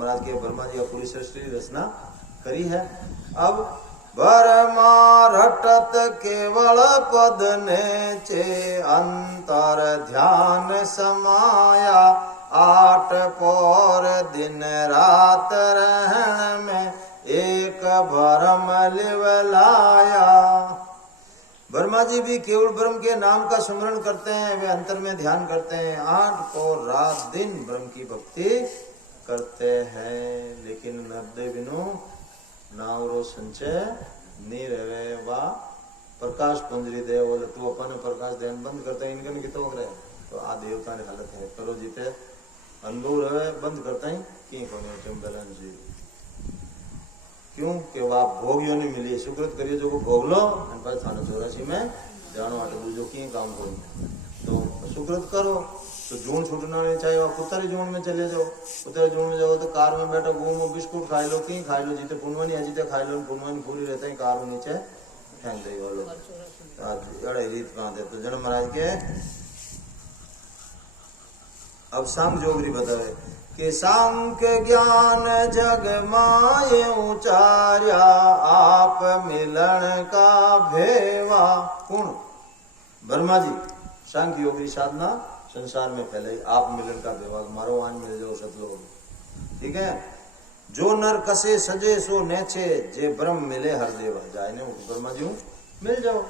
महाराज के ब्रह्मा जी पूरी सृष्टि रचना करी है। अब ब्रह्मा रटत केवल पद ने चे अंतर ध्यान समाया, आठ पौर दिन रात रहन में एक भरम लिवलाया। ब्रह्मा जी भी केवल ब्रह्म के नाम का स्मरण करते हैं, वे अंतर में ध्यान करते हैं, 8 पौर रात दिन ब्रह्म की भक्ति करते हैं। लेकिन नरदे बिनु नावरो संचय नहीं रहे वा प्रकाश पुंजरी दे बोले तू अपन प्रकाश देन बंद करते हैं इनकन कितो करे तो आ देवता ने हालत है करो जीते अनुभव रहे बंद करते हैं की कोने चंबलन जी क्यों कि वह भोगियों ने मिली सुकृत करिए जो भोग लो पर थाना 84 में जानो आटलू जो की काम करो तो सुकृत करो तो जून छूटना नहीं चाहिए। कुत्तर जून में चले जाओ, कुत्तर जून में जाओ तो कार में बैठो घूमो बिस्कुट खाई लो की खाई लो जीते पुनवनी है जीते खाई लो पुनवनी पूरी रहते हैं कार में नीचे फेंक दे वालों रीत कहाँ थे तो जन्म महाराज के अब सांग जोगरी बतावे कि सांख्य ज्ञान जग माये उचार्या, आप मिलन का भेवा। कौन? ब्रह्मा जी। सांख्य योगी साधना संसार में पहले आप मिलन का भेवा, मारो आन मिल जाओ सतलोग। ठीक है। जो नर कसे सजे सो नेछे, जे ब्रह्म मिले हर देवा जाए ने ब्रह्मा जी मिल जाओ।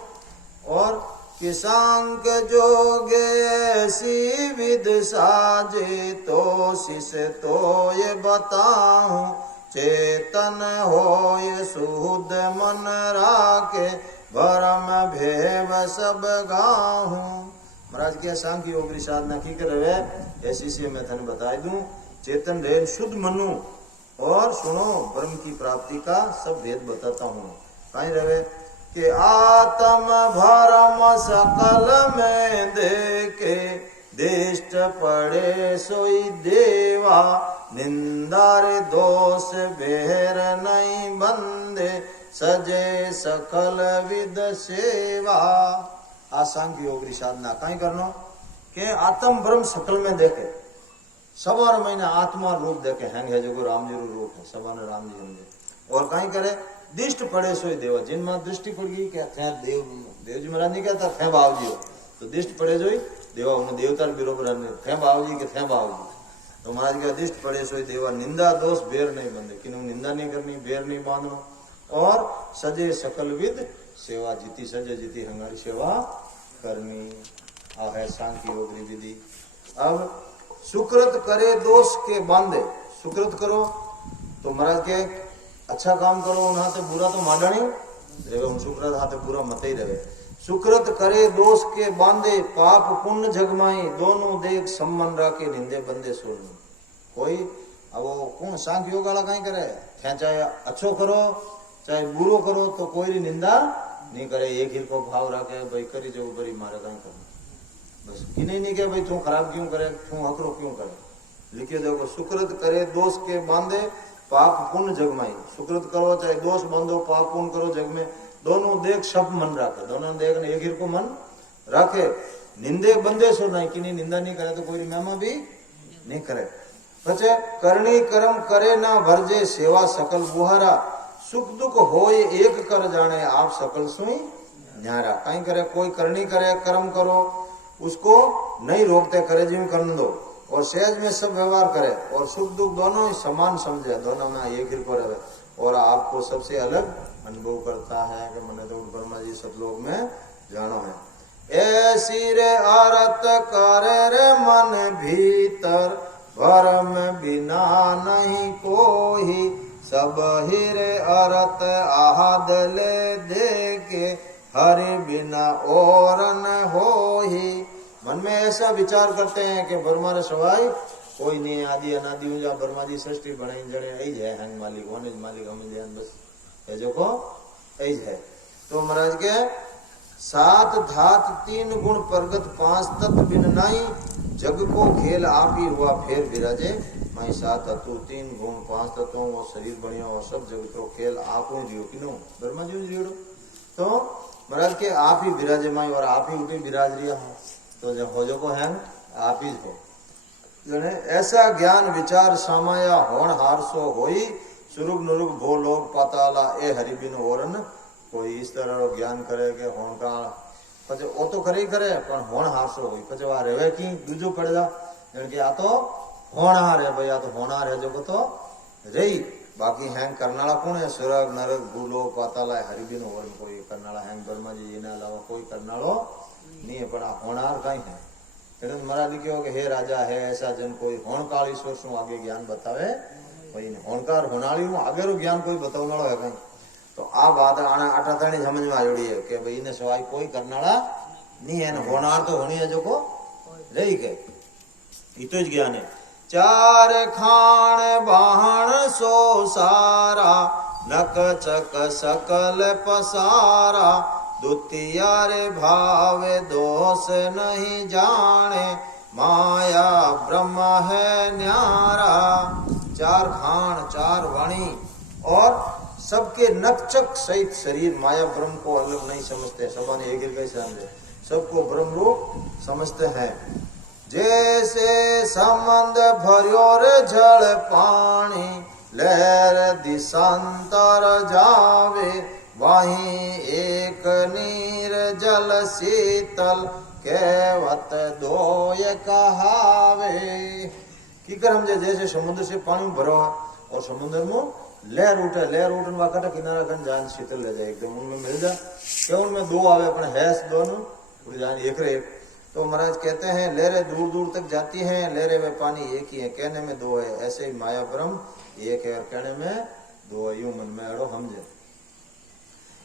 और कि सांख्य जोगे ऐसी विद साजे, तो शिष तो ये बताऊं, चेतन हो ये सुध मन राके, भरम भेव सब गाहूं। महाराज के सांख्य योग की साधना की करे ऐसी से मैं थने बता दूं, चेतन रहे शुद्ध मनु और सुनो ब्रह्म की प्राप्ति का सब भेद बताता हूँ। कहीं रहे कि आत्म भरम सकल में देखे, दिष्ट पड़े सोई देवा, निंदार दोष बेहर नहीं बंदे, सजे सकल विद सेवा। आसांख्य योग की साधना कहीं करनो के आत्म ब्रह्म सकल में देखे, सवार महीने आत्मा रूप देखे है जो राम जी रूप है सवार राम जी समझे। और कहीं करे दिष्ट पड़े सोई देवा, जिनमें दृष्टि पड़ गई क्या थे देव जी महाराज नहीं कहता थे बाव जी हो तो दिष्ट पड़े जोई देवा उन्हें देवता बरोबर थे बाव जी के थे बाव जी। तो महाराज का दिष्ट पड़े सोई देवा, निंदा दोष बेर नहीं बंदे, किन्हों निंदा नहीं करनी बेर नहीं बांधना। और सजे सकल विद सेवा, जीती सजे जीती हमारी सेवा करनी। आ है सांख्य योग विधि। अब सुकृत करे दोष के बांधे, सुकृत करो तो महाराज के अच्छा काम करो उन हाथे बुरा तो माडा नहीं रहे, उन सुकृत हाथे बुरा मत ही रहे। सुकृत करे दोष के बांधे, पाप पुण्य जगमाई, दोनों देख सम्मान राके, निंदे बंदे सोनी। कोई अब वो कौन सांख्य योग वाला कहीं करे, चाहे अच्छो करो चाहे बुरो करो तो कोई निंदा नहीं करे, एक ही को भाव रखे भाई करी जो बरी मारे कहीं करना बस कि नहीं कहे भाई तू खराब क्यों करे तू हकरो क्यों करे। लिखिए देखो सुकृत करे दोष के बांधे, पाप पुण्य जग में। सुकृत करो चाहे दोष बंधो, पाप पुण्य करो जग में, दोनों देख सब मन रखे, दोनों देख ने एक ही को मन रखे। निंदे बंदे सो नहीं कि नहीं निंदा नहीं करे तो कोई मेहमा भी नहीं करे। बचे करनी कर्म करे ना भरजे, सेवा सकल बुहारा, सुख दुख होए एक कर जाने, आप सकल सुई न्यारा। कहीं करे कोई करनी करे कर्म करो उसको नहीं रोकते, करे जिम करने दो और सहज में सब व्यवहार करे और सुख दुख दोनों ही समान समझे, दोनों में एक ही को रहे और आपको सबसे अलग अनुभव करता है कि मैंने तो ब्रह्मा जी सतलोक में जानो है। ऐसी रे आरत करे रे मन भीतर, भरम बिना नहीं कोई, सब ही रे अरत आहद ले देके, हरि बिना और न होही। मन में ऐसा विचार करते हैं कि ब्रह्मा रे सवाई कोई नहीं, आदि अनादि जा ब्रह्मा जी सृष्टि बनाई जड़े ऐज है हंग मालिक वन मालिक हम बस है जो को ऐज है। तो महाराज के 7 धात 3 गुण प्रगट 5 तत्व बिन नाई, जग को खेल आप ही हुआ फेर विराजे माई। 7 तत्व 3 गुण 5 तत्वों और शरीर बढ़िया और सब जगत को खेल आप ही रियो कि नो ब्रह्मा जी रियो। तो महाराज के आप ही विराजे माई और आप ही उठे विराज रिया हो तो जब हो जो को है आप ही हो। जने ऐसा ज्ञान विचार समाया होण हारसो होई सुरुग नुरुग भो लोग पाताला ए हरि बिन ओरन कोई इस तरह ज्ञान करे के होण का पछे ओ तो करे ही करे पण होण हारसो होई पछे वा रेवे की दूजो पड़ जा जण के आ तो होणहार है भैया तो होणहार है जो तो रही बाकी हैंग करनाला कौन है स्वर्ग नरक भूलोक पाताल हरि बिन ओरन कोई करनाला हैंग ब्रह्मा जी इना अलावा कोई करनालो नहीं है पण आ होणहार कई है तेरे महाराज लिखो कि हे राजा है ऐसा जन कोई होणकाल ईश्वर सु आगे ज्ञान बतावे भाई होणकार होनाली हूँ आगे रो ज्ञान कोई बतावने वाला है कहीं तो आ बात आना आटा ताणी समझ में आयोड़ी है कि भाई इन्हें सवाई कोई करनाला नहीं है ना होनार तो होनी है जो को रही के इतो ज्ञान है चार खान बाहन सो सारा नक चक सकल पसारा द्वितीय रे भावे दोष नहीं जाने माया ब्रह्म है न्यारा चार खान चार वाणी और सबके नकचक सहित शरीर माया ब्रह्म को अलग नहीं समझते सबने एक एक समझे सबको ब्रह्म रूप समझते हैं जैसे संबंध भरियो रे जल पानी लहर दिशांतर जावे वहीं एक नीर जल शीतल कहवत दोय कहावे की कर हम जैसे समुद्र से पानी भरो और समुद्र में लहर उठन वाकट किनारा कन जान शीतल रह जाए एकदम उनमें मिल जाए क्यों उनमें दो आवे अपन हैस दोनों उड़ जान एक रे तो महाराज कहते हैं लहरें दूर दूर तक जाती हैं लहरें में पानी एक ही है कहने में दो है ऐसे ही माया ब्रह्म एक है और कहने में दो है यूं मन में अड़ो समझे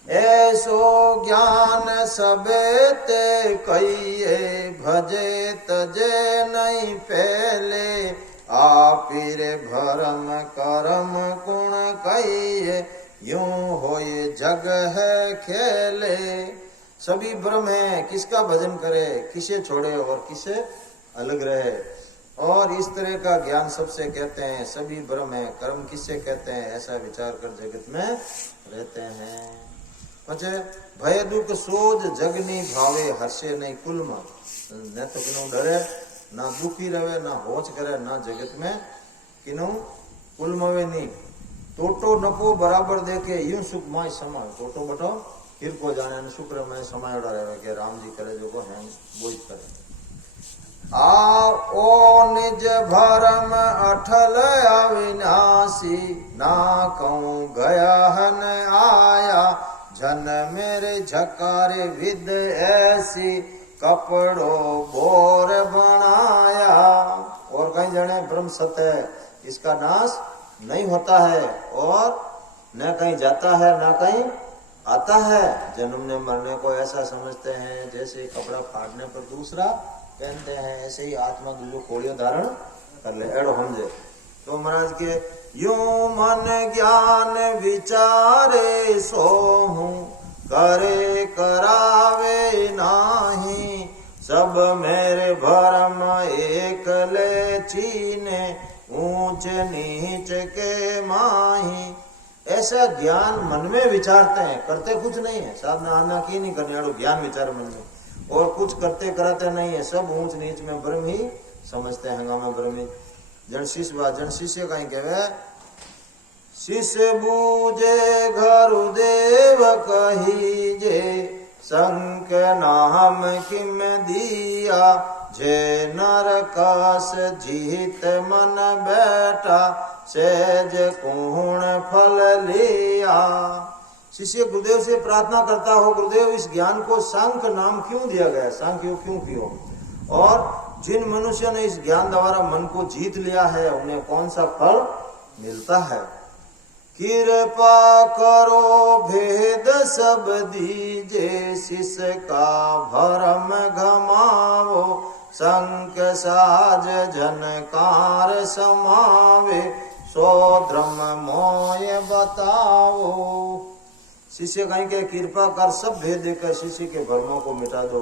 ऐसो ज्ञान सबे ते कहिए भजे तजे नहीं पहले आपिर भरम करम गुण कहिए यूं होए जग है खेले सभी ब्रह्म है किसका भजन करे किसे छोड़े और किसे अलग रहे और इस तरह का ज्ञान सबसे कहते हैं सभी ब्रह्म है कर्म किससे कहते हैं ऐसा विचार कर जगत में रहते हैं पचे भय दुख सोज जगनी भावे हर्षे नहीं कुलमा न तो किनो डरे ना दुखी रहे ना होच करे ना जगत में किनो कुलमवे नहीं टोटो नपो बराबर देखे यूं सुख माय समाय टोटो बटो फिर को जाने शुक्र में समय उड़ा रहे कि राम जी करे जो को है वो ही करे आ ओ निज भरम अठल अविनाशी ना कहूं गया हन आया जन मेरे झकारे विद ऐसी कपड़ो बोर बनाया और कहीं जाने ब्रह्म सत्य इसका नाश नहीं होता है और न कहीं जाता है न कहीं आता है जन्मने मरने को ऐसा समझते हैं जैसे कपड़ा फाड़ने पर दूसरा पहनते हैं ऐसे ही आत्मा दूसरो कोड़ियो धारण कर ले एड़ो समझे तो महाराज के यूं मन ज्ञान विचारे सोहूं करे करावे नाही सब मेरे भरम एक ले चीने ऊंच नीच के माही ऐसा ज्ञान मन में विचारते हैं करते कुछ नहीं है साधना आना की नहीं करने वालों ज्ञान विचार मन में और कुछ करते कराते नहीं है सब ऊंच नीच में ब्रह्म ही समझते हैं हंगामा ब्रह्म ही जन शिष्य कहीं कहे शिष्य बूझे घरुदेव कहीजे संक नाम किम दिया जे नरकास जीत मन बैठा सेज कूण फल लिया शिष्य गुरुदेव से प्रार्थना करता हो गुरुदेव इस ज्ञान को सांख्य नाम क्यों दिया गया सांख्य क्यों कियो और जिन मनुष्य ने इस ज्ञान द्वारा मन को जीत लिया है उन्हें कौन सा फल मिलता है कृपा करो भेद सब दीजे शिष्य का भरम घमावो संक साज जनकार समावे सो ब्रह्म मोय बताओ शिष्य कहीं के कृपा कर सब भेद देकर शिष्य के भ्रमों को मिटा दो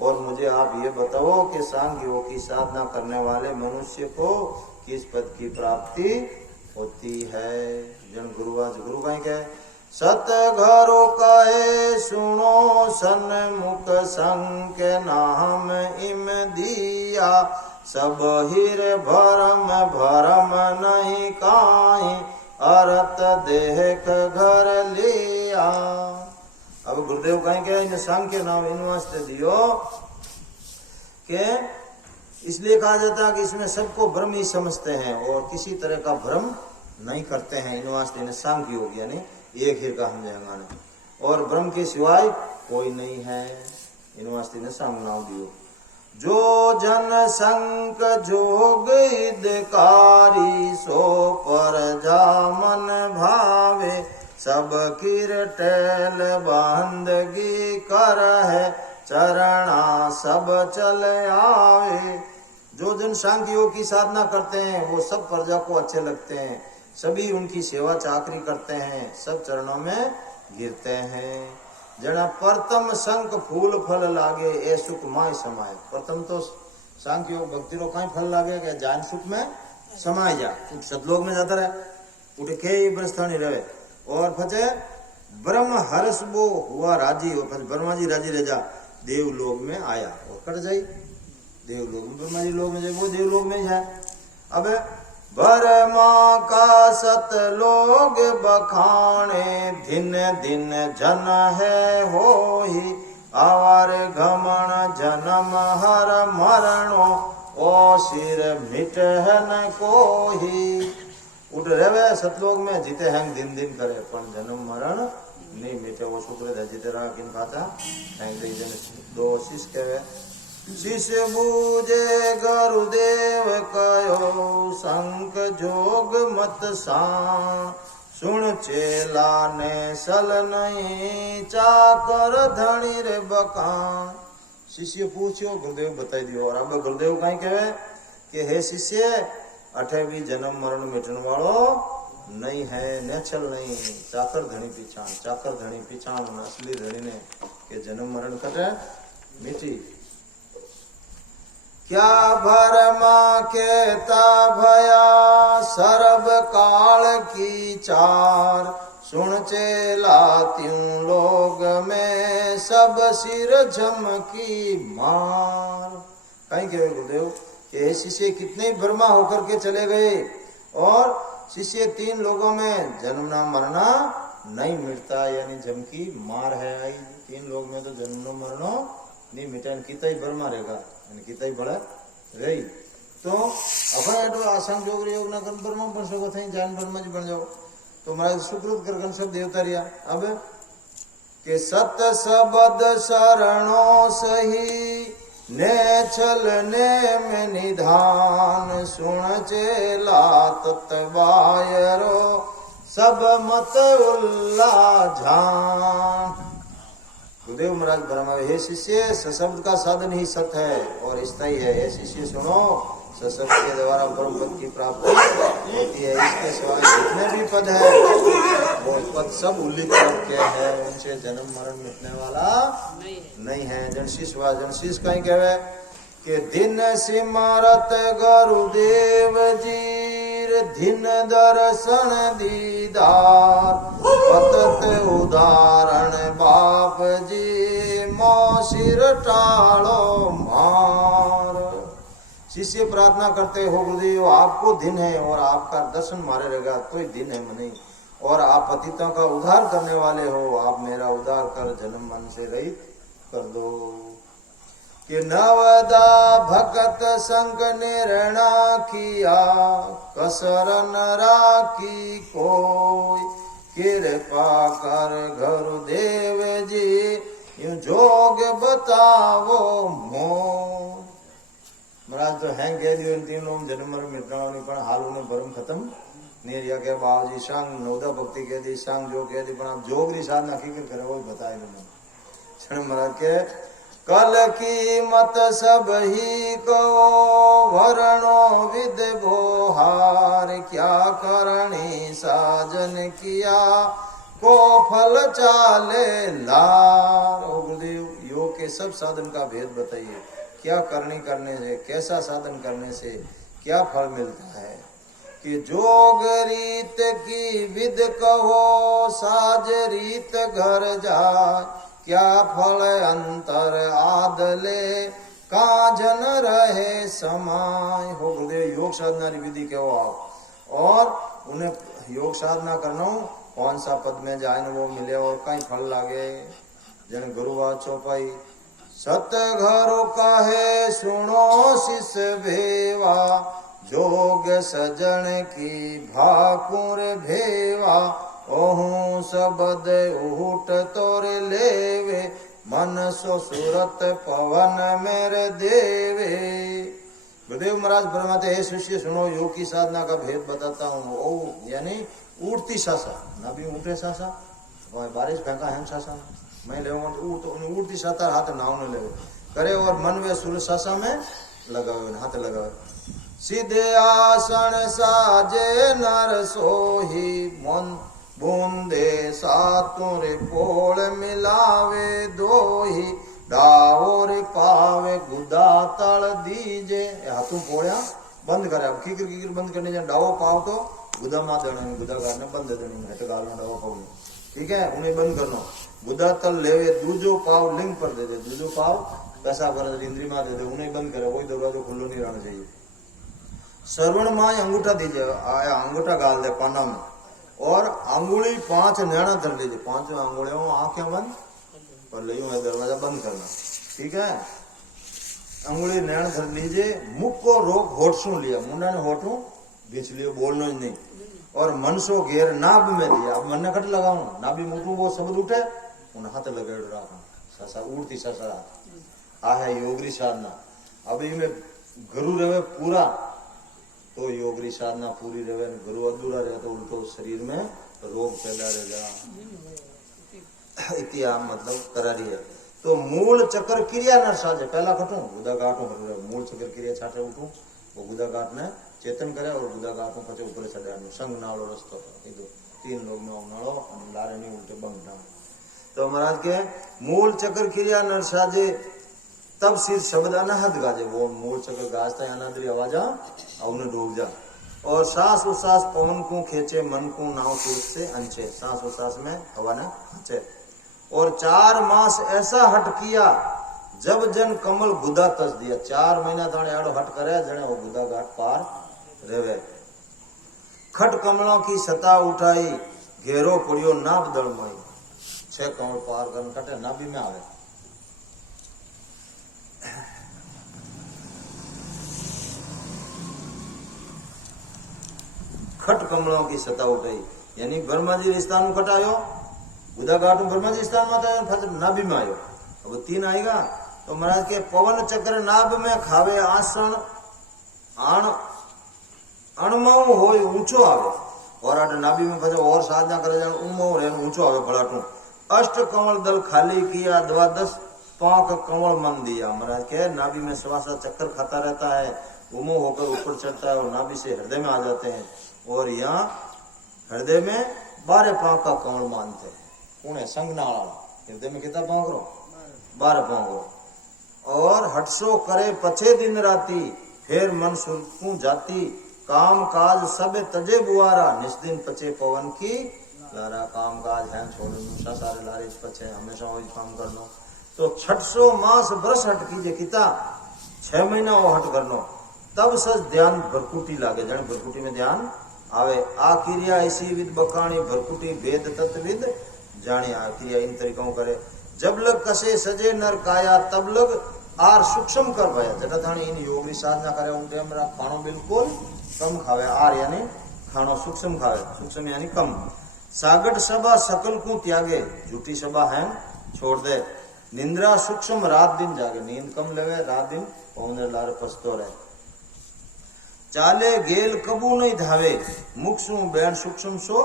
और मुझे आप ये बताओ कि सांख्य योग की साधना करने वाले मनुष्य को किस पद की प्राप्ति होती है जन गुरुवाज गुरु कहीं के सत घरो कहे सुनो सन्मुख संक नाम इम दिया सब हीर भरम भरम नहीं काई, अरत देख घर लिया। अब गुरुदेव कहेंगे इन सांख्य नाम इन वास्ते दियो के इसलिए कहा जाता है कि इसमें सबको ब्रह्म ही समझते हैं और किसी तरह का भ्रम नहीं करते हैं। इन वास्ते इन्हें सांख्य योग यानी एक ही का समझेगा नहीं, और ब्रह्म के सिवाय कोई नहीं है। इन वास्ते इन्हें सांख्य नाम दियो। जो जन संक जोग हितकारी, सो पर जा मन भावे, सब कीरटेल बंदगी कर है, चरणा सब चल आवे। जो जन सांख्य योग की साधना करते हैं वो सब प्रजा को अच्छे लगते हैं, सभी उनकी सेवा चाकरी करते हैं, सब चरणों में गिरते हैं। जना प्रथम संक फूल फल लागे, ए सुख माय समाये। प्रथम तो सांख्य योग भक्ति रो कहीं फल लागे क्या जान सुख में समाये जा, सतलोक में जाता रहे, उठे के ब्रस्थानी रहे। और फचे ब्रह्म हर्ष वो हुआ राजी, और ब्रह्मा जी राजी रह जा, देवलोक में आया और कट जाई देवलोक में, ब्रह्मा जी लोक में जाए वो देवलोक में है। अब ब्रह्मा का सत लोग बखाने, दिन दिन जन है होही, आवर घमण जन्म हर मरणो, ओ सिर मिट है न कोही। उठ रहे सतलोक में जीते हैं दिन दिन करे, पण जन्म मरण नहीं मिटे। वो शुक्र है जीते रहा किन खाता दो शिष्य कहे, शिष्य बूझे गुरुदेव कयो, संक जोग मत सान, सुन चेला ने सल नहीं, चाकर धनी रे बकान। शिष्य पूछो गुरुदेव बताई दियो। और अब गुरुदेव कहीं कहे कि हे शिष्य, अठे भी जन्म मरण मिटन वालो नहीं है, नेचल नहीं, चाकर धनी पिछाण, चाकर धनी पिछाण, असली धनी ने के जन्म मरण कटे मिटी। क्या भरमा केता भया, सर्व काल की चार, सुन चेला त्यों लोग में, सब सिर झमकी मार। कहीं कहे गुरुदेव कि शिष्य कितने ब्रह्मा होकर के चले गए, और शिष्य तीन लोगों में जन्मना मरना नहीं मिटता, यानी जमकी मार है आई। तीन लोग में तो जन्मनो मरनो नहीं मिटा, कितना ही ब्रह्मा रहेगा, कितना ही बड़ा रही। तो अपन आसान जोग योग ना कर ब्रह्मा बन सको थे, जान ब्रह्मा जी बन जाओ तो महाराज सुकृत कर सब देवता रिया। अब के सत सबद शरणों सही, ने चलने में निधान, सुन चेला तत्वायरो, सब मत उल्ला झान। गुरुदेव महाराज ब्रह्मा, हे शिष्य, सशब्द का साधन ही सत है और स्थायी है। हे शिष्य सुनो, सशब्द के द्वारा परम पद की प्राप्ति होती है, इसके सिवाय जितने भी पद है वो पद सब उल्लिख करके है, उनसे जन्म मरण मिटने वाला नहीं है। जनशीष कहीं कहे कि दिन सिमरत गुरुदेव जी, दिन दर्शन दीदार, पतत उदाहरण बाप जी, मौसिर टालो मार। शिष्य प्रार्थना करते हो गुरुदेव, आपको दिन है और आपका दर्शन मारे रहेगा तो ही दिन है मनी, और आप पतितों का उद्धार करने वाले हो, आप मेरा उद्धार कर जन्म मन से रहित कर दो। कि नवदा भगत संग निर्णा किया, कसरन राखी कोई, कृपा कर गुरुदेव जी, यूं जोग बतावो मोह। महाराज तो हैं कह दियो इन तीन लोग जन्म मरण मिटना नहीं, पर हाल उन्हें भरम खत्म नहीं रिया के बाबूजी सांग नौदा भक्ति कह दी, सांग जो कह दी, पर आप जोगरी साधना की करे वो बताए तुमने। महाराज के कल की मत सब ही को, वरणो विद बोहार, क्या करणी साजन किया, को फल चाले लार। ओ गुरुदेव, योग के सब साधन का भेद बताइए, क्या करनी करने से, कैसा साधन करने से क्या फल मिलता है। कि जोग रीत की विद कहो, साज रीत घर जाए, क्या फल अंतर आदले, काजन रहे समाय हो। गुरुदेव योग साधना की विधि कहो आप, और उन्हें योग साधना करना कौन सा पद में जाए न वो मिले और कहीं फल लागे। जन गुरुवा चौपाई सत घरो काहे सुनो शिष भेवा, जोग सजन की भाकुर भेवा, ओहू सबद उठ तोर लेवे, मन सो सूरत पवन मेरे देवे। गुरुदेव महाराज फरमाते, हे शिष्य सुनो, योग की साधना का भेद बताता हूँ। ओ यानी उठती सासा, ना भी उठे सासा, बारिश फेंका है सासा मैं ले तो उठती साता हाथ नाव ने ले करे, और मन में सूर्य सासा में लगावे, हाथ लगावे। सीधे आसन साजे नर सोही, मन बूंदे सातुर पोल मिलावे दोही, डावर पावे गुदा तल दीजे। हाथों पोड़िया बंद करे, अब कीकर कीकर बंद करने जाए, डावो पाव तो गुदा मा देने, गुदा गाने बंद देने, हट गालना डावो पाव, ठीक है, उन्हें बंद करना। गुदा तल लेवे, दूजो पाव लिंग पर दे दे, दूजो पाव पैसा पर इंद्री मां दे दे, उन्हें बंद करे, वही दरवाजो खुल्लो नहीं रहना चाहिए। श्रवण माय अंगूठा दीजिए, आया अंगूठा गाल दे पाना में, और अंगुली 5 नैना धर लीजिए, 5 अंगुलियों आंखें बंद और ले दरवाजा बंद करना, ठीक है। अंगुली नैन धर लीजिए, मुख को रोक होठ सुन लिया, मुंडा ने होठू बीच लियो, बोलना ही नहीं, और मन सो घेर नाभ में दिया। अब मन ने कट लगाऊं, नाभि मुठू वो शब्द उठे उन हाथ लगे रहा, ससा उड़ती ससरा आ है योगरी साधना। अब इनमें गुरु रहे पूरा तो योगरी साधना पूरी रहे, गुरु अधूरा रहे तो उल्टो शरीर में रोग पैदा रह जा, इतिहास मतलब करारी है। तो मूल चक्कर क्रिया न साजे, पहला खटू गुदा गाठू, मूल चक्कर क्रिया छाटे उठू, वो गुदा गाठ ने चेतन करे, और गुदा गाठू पचे ऊपर चढ़ाने संग नाड़ो रस्तो, ये 3 लोग में नाड़ो लारे नहीं उल्टे बंग डाल। तो महाराज के मूल चक्कर क्रिया न साजे, तब सिर शब्द अनाहत गाजे, वो मूल चक्कर गाजता है अनादरी आवाजा उन्हें डूब जा। और सांस उसास पवन को खेचे, मन को नाव सूरत से अंचे, सांस उसास में हवा ने खींचे। और 4 मास ऐसा हट किया, जब जन कमल गुदा तस दिया, 4 महीना थाने आड़ो हट करे जने वो गुदा घाट पार रेवे। खट कमलों की सता उठाई, घेरो पड़ियो नाभ दल मई, 6 कमल पार कर कटे नाभि में आवे। खट कमलों की सता उठाई, यानी ब्रह्मा जी स्थान में कटायो, गुदा घाट ब्रह्मा जी स्थान में फिर नाभि में आयो। अब 3 आएगा तो महाराज के पवन चक्र नाभ में खावे, आसन आण अणमऊ हो ऊंचो आवे, और अट नाभि में फिर और साधना करे जान उमो रे ऊंचो आवे फलाटू। अष्ट कमल दल खाली किया, 12 पांक कमल मन दिया। महाराज के नाभि में 7 चक्कर खाता रहता है, उमो होकर ऊपर चढ़ता है और नाभि से हृदय में आ जाते हैं, और यहाँ हृदय में 12 पांक का कमल मानते हैं। कौन है? संगनाला। हृदय में कितना पांक रो? 12 पांक रो। और हटसो करे पछे दिन राती, फिर मन सुरकू जाती, काम काज सब तजे बुआरा, निस्दिन पचे पवन की लारा। काम काज है छोड़ो मूसा सारे लारे पछे, हमेशा वही काम करनो। तो 600 मास वर्ष हट कीजिए, किता 6 महीना वो हट करनो, तब सच ध्यान भरकुटी लागे, जन भरकुटी में ध्यान आवे। आ क्रिया ऐसी विद बकाणी, भरकुटी वेद तत्विद जाने। आ क्रिया इन तरीकों करे, जब लग कसे सजे नर काया, तब लग आर सूक्ष्म कर भया। जटा थाने इन योगी साधना करे उनके हमरा खानो बिल्कुल कम खावे, आर यानी खानो सूक्ष्म खावे, सूक्ष्म यानी कम। सागट सभा सकल को त्यागे, झूठी सभा है छोड़ दे। निंद्रा सूक्ष्म रात दिन जागे, नींद कम लेवे, रात दिन पौने लार पछतो रहे। चाले गेल कबू नहीं धावे, मुख सु बैन सूक्ष्म सो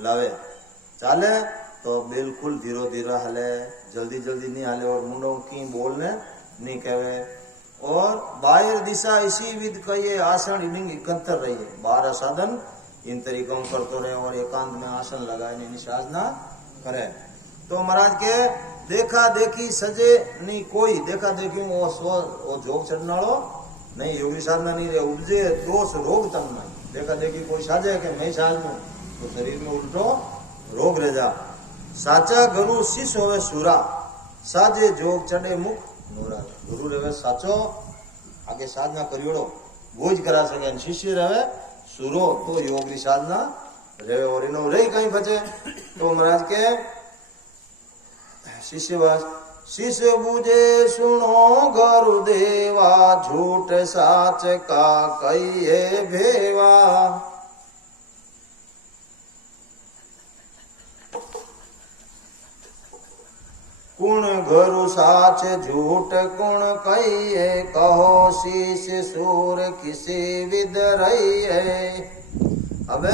लावे। चाले तो बिल्कुल धीरो धीरा हले, जल्दी जल्दी नहीं हले, और मुंडों की बोलने नहीं कहे। और बाहर दिशा इसी विद कहिए, आसन इनिंग इकंतर रहिए। 12 साधन इन तरीकों करते रहे, और एकांत में आसन लगाए नहीं साधना करे। तो महाराज के देखा देखी सजे नहीं कोई, देखा देखी वो जोग चढ़नाड़ो नहीं, योगी साधना नहीं रहे। उपजे दोष रोग तम नहीं, देखा देखी कोई साजे के मैं साज लू तो शरीर में उल्टो रोग रह जा। साचा गुरु शिष्य होवे सुरा, साजे जोग चढ़े मुख नोरा गुरु रहे साचो आगे साधना करियोड़ो वो ज करा सके शिष्य रहे सुरो तो योग री साधना रहे और इनो रही कहीं बचे तो महाराज के शिष्यवास शिष्य बुझे सुनो गुरुदेवा झूठ साच का कहिए भेवा कुण गुरु साच झूठ कुण कहिए कहो शीश सूर किसी विद रहिए। अब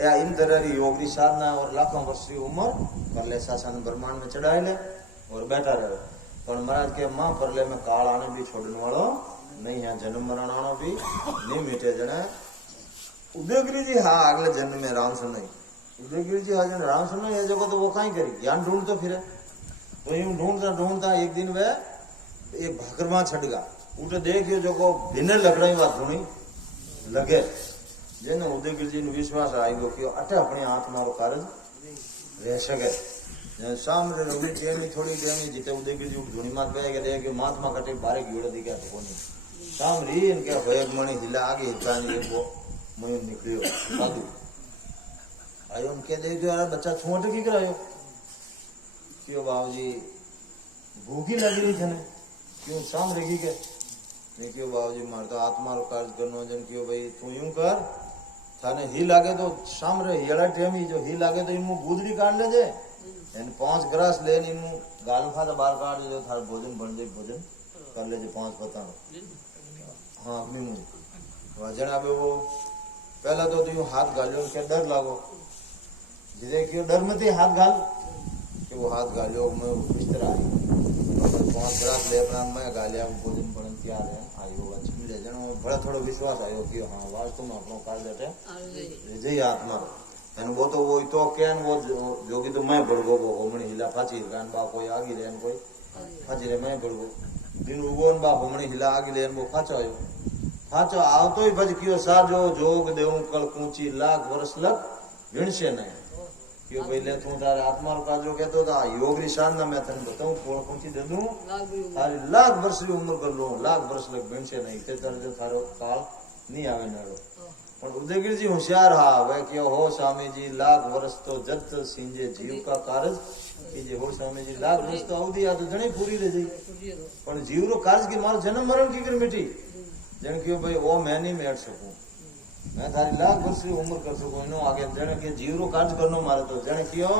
इन तरह की योग की साधना और लाखों वर्ष की उम्र कर ले शासन ब्रह्मांड में चढ़ाई ले और बैठा रहे पर महाराज के मां परले में काल आने भी छोड़ने वालों नहीं है जन्म मरण आनो भी नहीं मिटे जने उदयगिरी जी हाँ अगले जन्म में राम सुन नहीं उदयगिरी जी हाँ जन राम सुन ये जगह तो वो कहीं करी ज्ञान ढूंढ तो फिर तो यूं ढूंढता ढूंढता एक दिन वे एक भाकरमा छटगा उठे देखियो जो को भिन्न लकड़ाई बात धुनी लगे जेने उदयगिरी जी ने विश्वास आई गयो कि अटे अपने आत्मा रो कार्य रह सके सामने रवि टेमी थोड़ी टेमी जीते उदयगिरी जी धुनी मात पे के देख महात्मा कटे बारे गिड़ो दिखा तो कोनी साम री इनके होयक मणि हिला आगे हितानी वो मयो निकलियो साधु आयो उनके देखियो यार बच्चा छोट की करायो क्यों बाबूजी भूखी लगी रही थे क्यों शाम रहेगी के नहीं क्यों बाबूजी मार तो आत्मा रो कार्य करनो जन क्यों भाई तू यूं कर थाने ही लागे तो शाम रे येड़ा टेमी जो ही लागे तो इनमु गुदड़ी काट ले जे इन 5 ग्रास लेन इनमु गाल फा तो बाहर काट जो थार भोजन बन जाए भोजन कर ले जे 5 पता हां अपनी मुंह वजन आबे वो पहला तो यूं हाथ गालियो के डर लागो जिदे क्यों डर में थी हाथ गाल कि वो हाथ गालियों में इस तरह आई 5 ग्रास ले अपना मैं गालिया भोजन बन तैयार है आयो अच्छी ले जनो बड़ा थोड़ा विश्वास आयो कि हां वास्तव में अपनो कार्य देते जय आत्मा एन वो तो केन वो जोगी तो मैं बड़गो वो होमणी हिला फाची कान बा कोई आगी रेन कोई फाची रे मैं बड़गो दिन उगोन बा होमणी हिला आगी लेन वो फाचो आयो फाचो आवतो ही भज कियो साजो जोग देऊ कल कूची लाख वर्ष लग विणसे नहीं क्यों भाई ले तू तारे आत्मा का जो कहतो था योग री साधना मैं तने बताऊं कोण कौन दे दूं तारी लाख वर्ष की उम्र कर लो लाख वर्ष लग बेंचे नहीं ते तरह थारो काल नहीं आवे नड़ो पर उदयगिरी जी होशियार हा वे क्यों हो स्वामी जी लाख वर्ष तो जत सिंजे जीव का कार्य कीजे हो स्वामी जी लाख वर्ष तो अवधि आ तो जणी पूरी रह जाई पर जीव रो कार्य की मार जन्म मरण की कर मिटी जण क्यों भाई ओ मैं नहीं मेट सकूं मैं थारी लाख वर्ष की उम्र कर सकूं इनो आगे जने के जीवरो कार्य करनो मारे तो जने कियो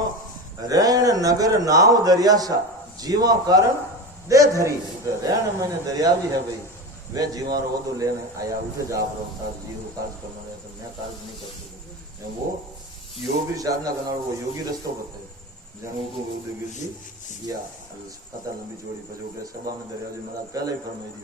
रेण नगर नाव दरियासा जीवा कारण दे धरी तो रेण मैंने दरिया भी है भाई वे जीवा रो ओदो लेने आया उठे जा रो था जीवरो कार्य करनो है तो मैं कार्य नहीं कर सकूं वो योगी साधना करना वो योगी रस्तो बताए जने को उदयगिरी जी गया कथा लंबी चौड़ी बजो के सभा में दरिया जी महाराज पहले ही फरमाई